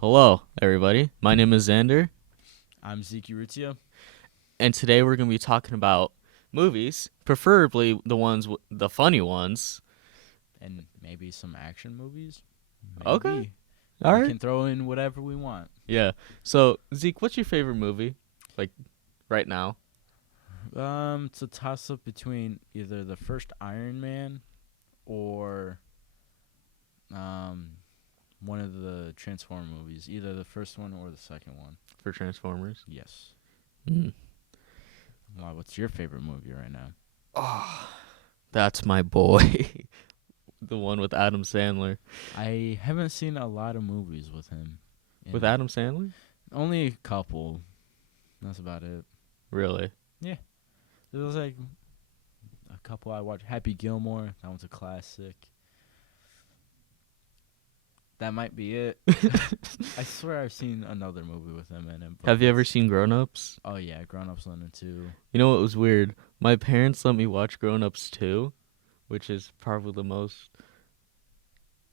Hello, everybody. My name is Xander, I'm Zeke. and today we're going to be talking about movies, preferably the funny ones. And maybe some action movies. Okay. Maybe All we right. can throw in whatever we want. Yeah. So, Zeke, what's your favorite movie? Like, right now? It's a toss up between either the first Iron Man or um one of the Transformer movies, either the first one or the second one. For Transformers? Yes. Mm. Wow, what's your favorite movie right now? Oh, that's my boy. The one with Adam Sandler. I haven't seen a lot of movies with him. With In Adam Sandler? only a couple. That's about it. Really? Yeah. There was like a couple I watched. Happy Gilmore. That one's a classic. That might be it. I swear I've seen another movie with him in it. But Have you ever seen Grown Ups? oh yeah, Grown Ups 1 and 2. You know what was weird? My parents let me watch Grown Ups 2, which is probably the most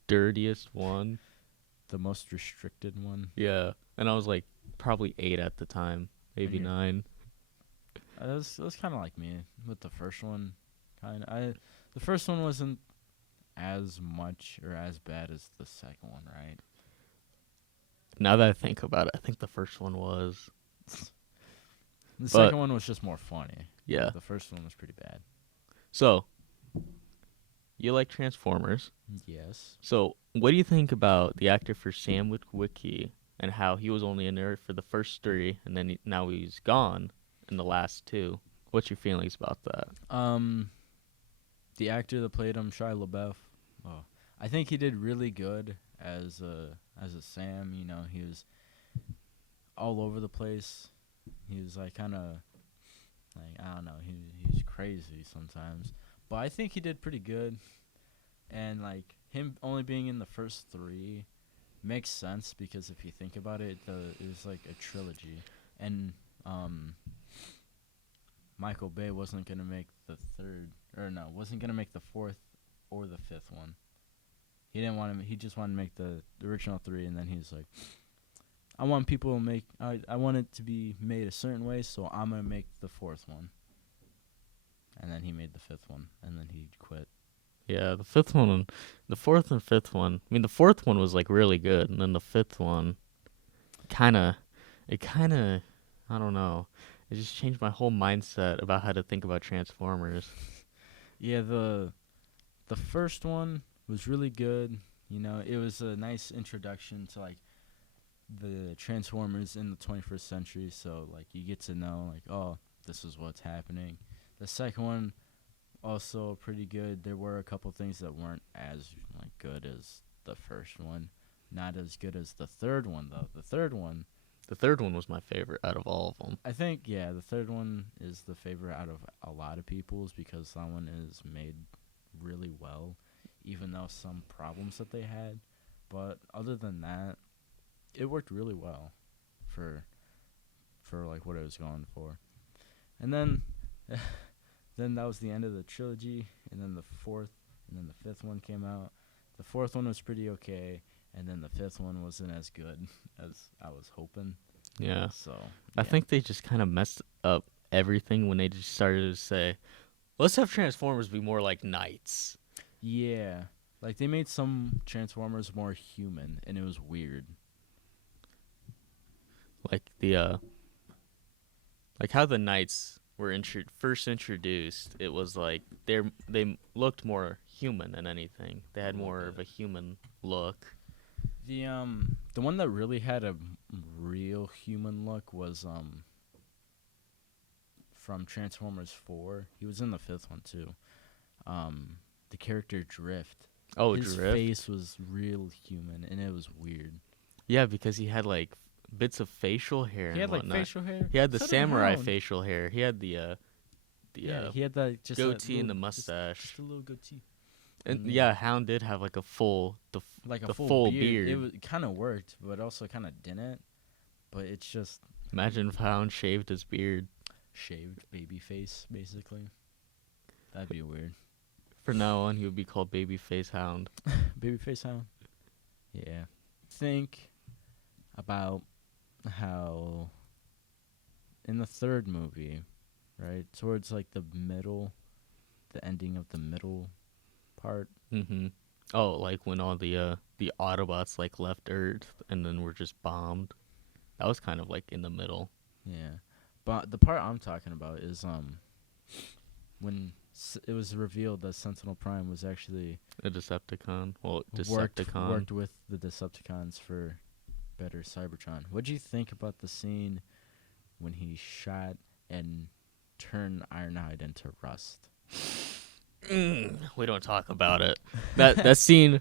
dirtiest one. The most restricted one. Yeah, and I was like probably 8 at the time, And maybe you're 9. that's kind of like me with the first one. The first one wasn't as much or as bad as the second one, right? Now that I think about it, I think the first one was. The But second one was just more funny. yeah. The first one was pretty bad. So, you like Transformers. Yes. So, what do you think about the actor for Sam Witwicky and how he was only in there for the first 3 and then now he's gone in the last 2? What's your feelings about that? The actor that played him, Shia LaBeouf. Oh, I think he did really good as a Sam. You know, he was all over the place. He was like kind of like I don't know. He's crazy sometimes, but I think he did pretty good. And like him only being in the first 3 makes sense because if you think about it, it was like a trilogy, and Michael Bay wasn't gonna make the third or no, wasn't gonna make the fourth or the fifth one. He didn't want to. He just wanted to make the original 3, and then he was like, "I want people to make. I want it to be made a certain way, so I'm gonna make the fourth one." And then he made the fifth one, and then he quit. Yeah, the fifth one, the fourth and fifth one. I mean, the fourth one was like really good, and then the fifth one, kind of, it kind of, I don't know. It just changed my whole mindset about how to think about Transformers. Yeah, the first one was really good. You know, it was a nice introduction to like the Transformers in the 21st century. So like you get to know like, oh, this is what's happening. The second one also pretty good. There were a couple things that weren't as like good as the first one. Not as good as the third one though. The third one, The third one was my favorite out of all of them. I think, yeah, the third one is the favorite out of a lot of people's because that one is made really well, even though some problems that they had. But other than that, it worked really well for like what it was going for. And then then that was the end of the trilogy, and then the fourth and then the fifth one came out. The fourth one was pretty okay, and then the fifth one wasn't as good as I was hoping. Yeah, So, I yeah. think they just kind of messed up everything when they just started to say, let's have Transformers be more like knights. Yeah. Like they made some Transformers more human and it was weird. Like like how the knights were first introduced. It was like they looked more human than anything. They A had little more bit. of a human look. The one that really had a real human look was from Transformers 4. He was in the fifth one too. The character Drift. Oh, His Drift. face was real human and it was weird. Yeah, because he had like bits of facial hair He and had like whatnot. facial hair. He had the So did samurai Hound. facial hair. He had the Yeah, he had that just that goatee and little the just mustache. a little goatee. And And yeah, Hound did have like a like a the full full beard. beard. It kind of worked, but also kind of didn't. But it's just Imagine if Hound shaved his beard. shaved baby face, basically. That'd be weird. From now on, he would be called Babyface Hound. Baby face hound. Yeah. Think about how in the third movie, right, towards like the middle, the ending of the middle part. Mm-hmm. Oh, like when all the Autobots like left Earth and then were just bombed. That was kind of like in the middle. Yeah, but the part I'm talking about is when it was revealed that Sentinel Prime was actually A Decepticon. Well, worked Decepticon. with the Decepticons for better Cybertron. What do you think about the scene when he shot and turned Ironhide into rust? We don't talk about it. That scene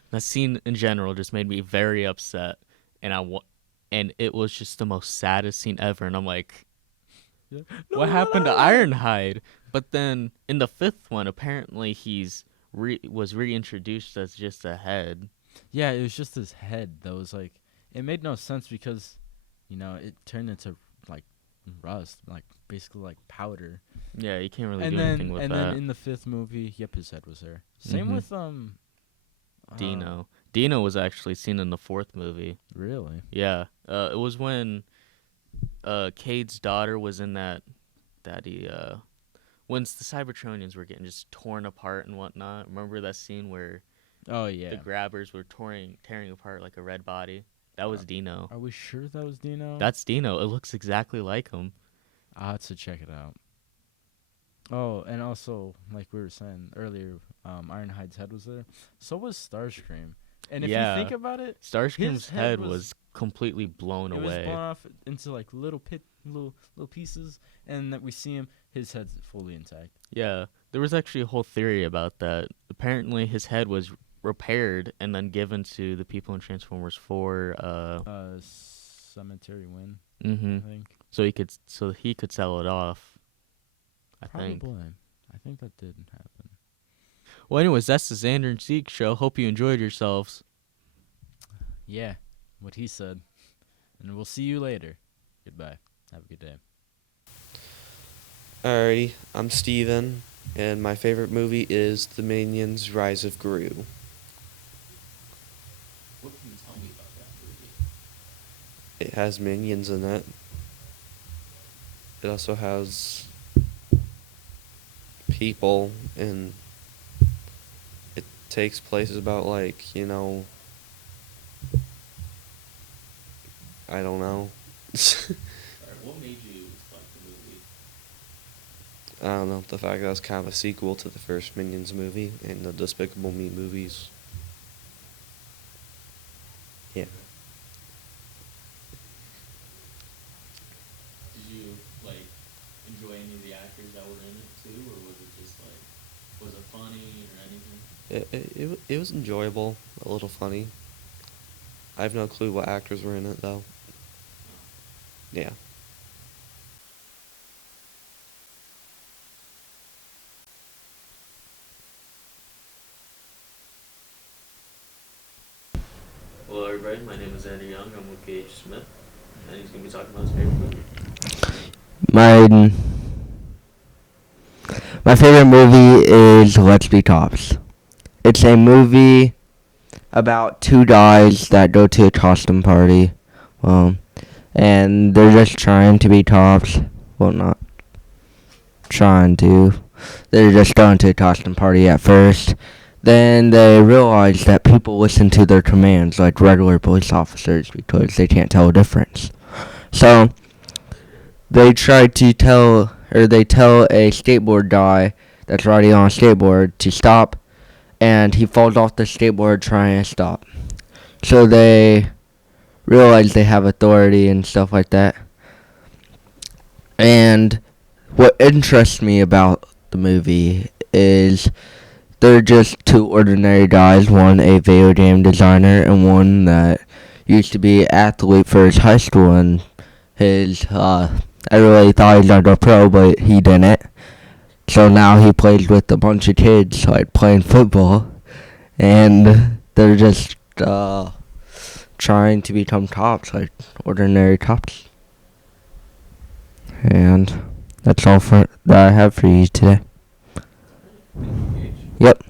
in general just made me very upset, and and it was just the most saddest scene ever. And I'm like, Yeah. what happened to Ironhide? But then in the fifth one, apparently was reintroduced as just a head. Yeah, it was just his head that was like, it made no sense because, it turned into like rust, like basically like powder. Yeah, you can't really And do anything then with and that. then in the fifth movie, yep, his head was there. Same Mhm. with Dino. Dino was actually seen in the fourth movie. really? Yeah, it was when Cade's daughter was in that he when the Cybertronians were getting just torn apart and whatnot. Remember that scene where Oh yeah. the grabbers were tearing apart like a red body? That was Dino. Are we sure that was Dino? That's Dino. It looks exactly like him. I'll have to check it out. Oh, and also, like we were saying earlier, Ironhide's head was there. So was Starscream. And if you think about it, Starscream's his head head was completely blown it was away. blown off into like little pieces, and that we see him, his head's fully intact. Yeah, there was actually a whole theory about that. Apparently, his head was repaired and then given to the people in Transformers 4. Cemetery Win, Mm-hmm. I think. So he could sell it off. I think. Probably. I think that did happen. Well, anyways, that's the Xander and Zeek show. Hope you enjoyed yourselves. Yeah, what he said. And we'll see you later. Goodbye. Have a good day. Alrighty, I'm Steven, and my favorite movie is The Minions Rise of Gru. What can you tell me about that movie? It has minions in it. It also has people, and it takes place about, like, I don't know. What made you like the movie? I don't know, the fact that it's kind of a sequel to the first Minions movie and the Despicable Me movies. Yeah. Did you like enjoy any of the actors that were in it too, or was it just like, was it funny or anything? It was enjoyable, a little funny. I have no clue what actors were in it, though. Yeah. Hello, everybody. My name is Andy Young. I'm with Gage Smith, and he's gonna be talking about his favorite movie. My my favorite movie is Let's Be Tops. It's a movie about two guys that go to a costume party, and they're just trying to be tops. Well, not trying to. They're just going to a costume party at first. Then they realize that people listen to their commands like regular police officers because they can't tell a difference. So they try to tell a skateboard guy that's riding on a skateboard to stop, and he falls off the skateboard trying to stop. So they realize they have authority and stuff like that. And what interests me about the movie is they're just two ordinary guys, one a video game designer and one that used to be an athlete for his high school, and I really thought he was gonna go pro, but he didn't. So now he plays with a bunch of kids, like playing football, and they're just trying to become tops, like ordinary tops. And that's all that I have for you today. Thank you, Gage. Yep.